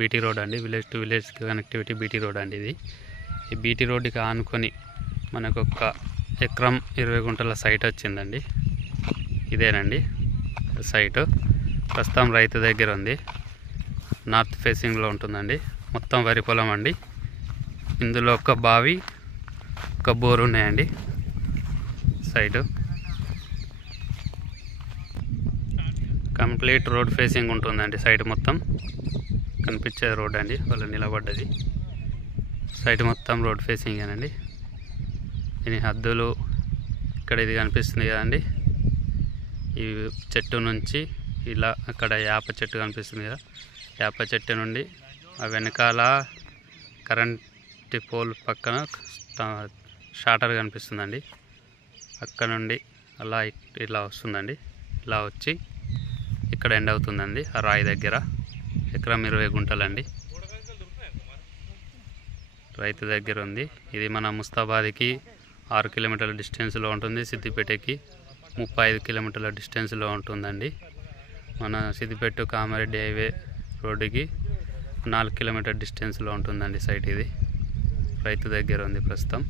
BT road అండి, village to village connectivity BT road అండి ఇది. ఈ బీటీ రోడ్డుకి ఆనుకొని మనకు ఒక ఎకరం 20 గుంటల సైట్ వచ్చిందండి. ఇదేనండి సైటు. ప్రస్తుతం రైతు దగ్గర ఉంది. నార్త్ ఫేసింగ్లో ఉంటుందండి. మొత్తం వరి పొలం అండి. ఇందులో ఒక బావి, ఒక బోరు ఉన్నాయండి. సైటు కంప్లీట్ రోడ్ ఫేసింగ్ ఉంటుందండి. సైట్ మొత్తం కనిపించే రోడ్ అండి, వాళ్ళు నిలబడ్డది. సైట్ మొత్తం రోడ్ ఫేసింగ్ అండి. దీని హద్దులు ఇక్కడ ఇది కనిపిస్తుంది కదండి. ఈ చెట్టు నుంచి ఇలా అక్కడ వేప చెట్టు కనిపిస్తుంది కదా, వేప చెట్టు నుండి ఆ వెనకాల కరెంట్ పోల్ పక్కన షాటర్ కనిపిస్తుందండి. అక్కడ నుండి అలా ఇలా వస్తుందండి. ఇలా వచ్చి ఇక్కడ ఎండ్ అవుతుందండి. ఆ రాయి దగ్గర ఎకరం 20 గుంటలండి. రైతు దగ్గర ఉంది. ఇది మన ముస్తాబాద్కి 6 కిలోమీటర్ల డిస్టెన్స్లో ఉంటుంది. సిద్దిపేటకి 35 కిలోమీటర్ల డిస్టెన్స్లో ఉంటుందండి. మన సిద్దిపేట కామారెడ్డి హైవే రోడ్డుకి 4 కిలోమీటర్ డిస్టెన్స్లో ఉంటుందండి సైట్ ఇది. రైతు దగ్గర ఉంది ప్రస్తుతం.